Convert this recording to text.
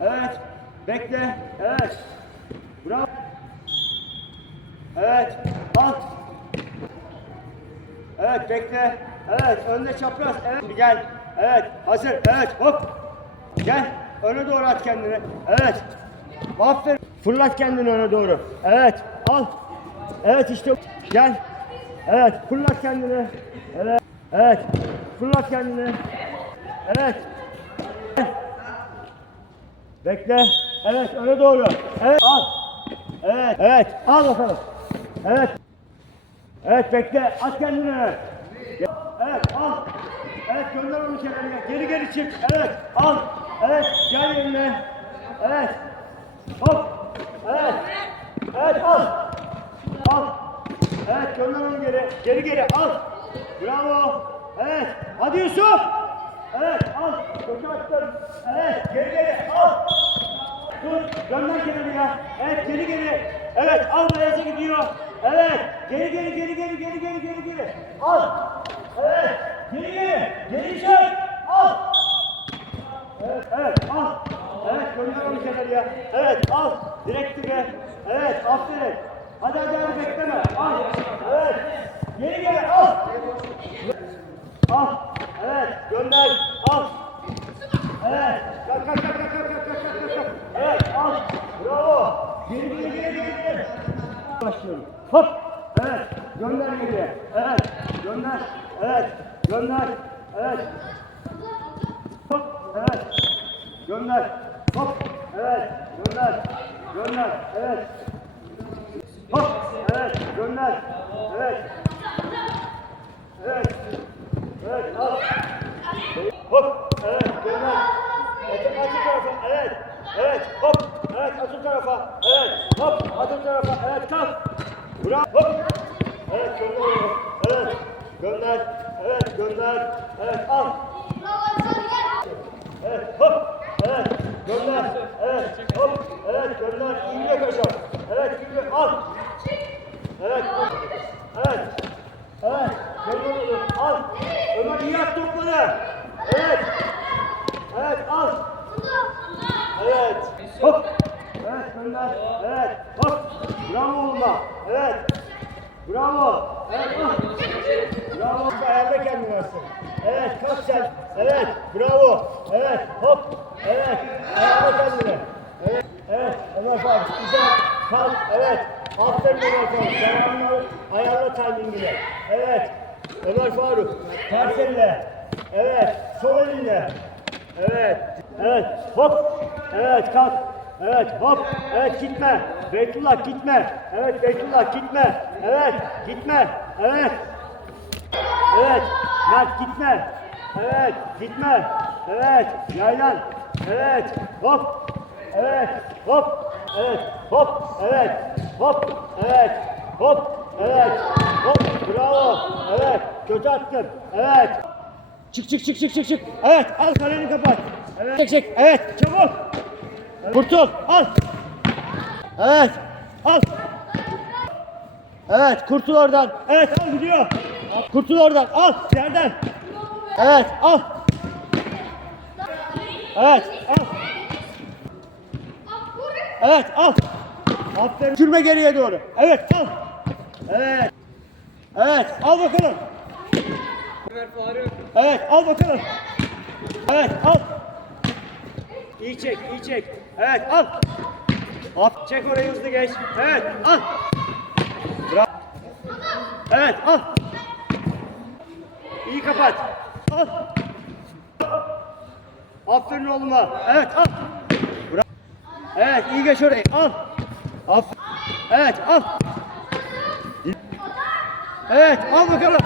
Evet. Bekle. Evet. Bravo. Evet. Al. Evet bekle. Evet önde çapraz. Evet bir gel. Evet hazır. Evet hop. Gel. Öne doğru at kendini. Evet. Aferin. Fırlat kendini öne doğru. Evet. Al. Evet işte. Gel. Evet. Fırlat kendini. Evet. Evet. Fırlat kendini. Evet. Bekle. Evet öne doğru. Evet al. Evet. Evet al bakalım. Evet. Evet bekle. At kendini. Evet al. Evet gönder onu kenara. Geri geri çık. Evet al. Evet gel yerine. Evet. Hop. Evet. Evet al. Al. Evet gönder onu geri. Geri geri al. Bravo. Evet. Hadi Yusuf. Evet al. Çok attın. Evet geri geri al. Dur, gönder kenarıya. Evet, geri geri. Evet, al beyaza gidiyor. Evet, geri geri geri geri geri geri geri geri. Al. Evet, geri geri. Geri çek. Al. Evet, evet, al. Evet, gönder onu kenarıya. Evet, al. Direkt dibe. Evet, aferin. Hadi hadi hadi bekleme. Al. Evet. Geri geri al. Al. Evet, gönder. Al. Evet. Kalk kalk kalk kalk kalk kalk kalk kalk, kalk. Evet al. Bravo. Geri geri geri geri geri. Başlıyorum. Hop. Evet. Gönder geriye. Evet. Gönder. Evet. Gönder. Evet. Hop. Evet. Gönder. Hop. Evet. Gönder. Gönder. Evet. Hop. Evet. Gönder. Evet. Evet. Evet. Al. Hop. Evet. Gönder. Açık açık tarafa. Evet. Evet. Hop. Evet. Açık tarafa. Evet. Hop. Açık tarafa. Evet. Kalk. Bravo. Hop. Evet. Gönder. Evet. Gönder. Evet. Gönder. Evet. Al. Evet. Hop. Evet. Gönder. Evet. Hop. Evet. Gönder. İnce kaşar. Evet. İnce. Al. Evet. Evet. Evet. Gönder onu. Al. Ömer iyi at topları. Evet. Evet. Al. Evet. Hop. Gönder. Evet. Hop. Bravo oğluma. Evet. Bravo. Evet. al. Bravo. Ayarla kendini aslında. Evet. Kalk sen. Evet. Bravo. Evet. Hop. Evet. Ayarla kendini. Evet. Evet. Ömer Faruk. Güzel. Kalk. Evet. Aferin Ömer Faruk. Devamlı ayarla timingini. Evet. Ömer Faruk. Ters elle. Evet. Sol elinle. Evet. Evet. Hop. Evet kalk. Evet hop. Evet gitme. Beytullah gitme. Evet Beytullah gitme. Evet gitme. Evet. Evet. Mert gitme. Evet gitme. Evet. Yaylan. Evet. Hop. Evet. Hop. Evet. Hop. Evet. Hop. Evet. Hop. Evet. Hop. Bravo. Evet. Kötü attın. Evet. Çık çık çık çık çık çık. Evet al kaleni kapat. Evet. Çek çek. Evet çabuk. Kurtul. Al. Evet. Al. Evet kurtul oradan. Evet al gidiyor. Kurtul oradan. Al yerden. Evet al. Evet al. Evet al. Aferin. Sürme geriye doğru. Evet al. Evet. Evet al bakalım. Evet al bakalım. Evet al. İyi çek, iyi çek. Evet al. At, çek orayı hızlı geç. Evet al. Bravo. Evet al. İyi kapat. Al. Aferin oğluma. Evet al. Bravo. Evet iyi geç orayı. Al. Aferin. Evet al. Evet al bakalım.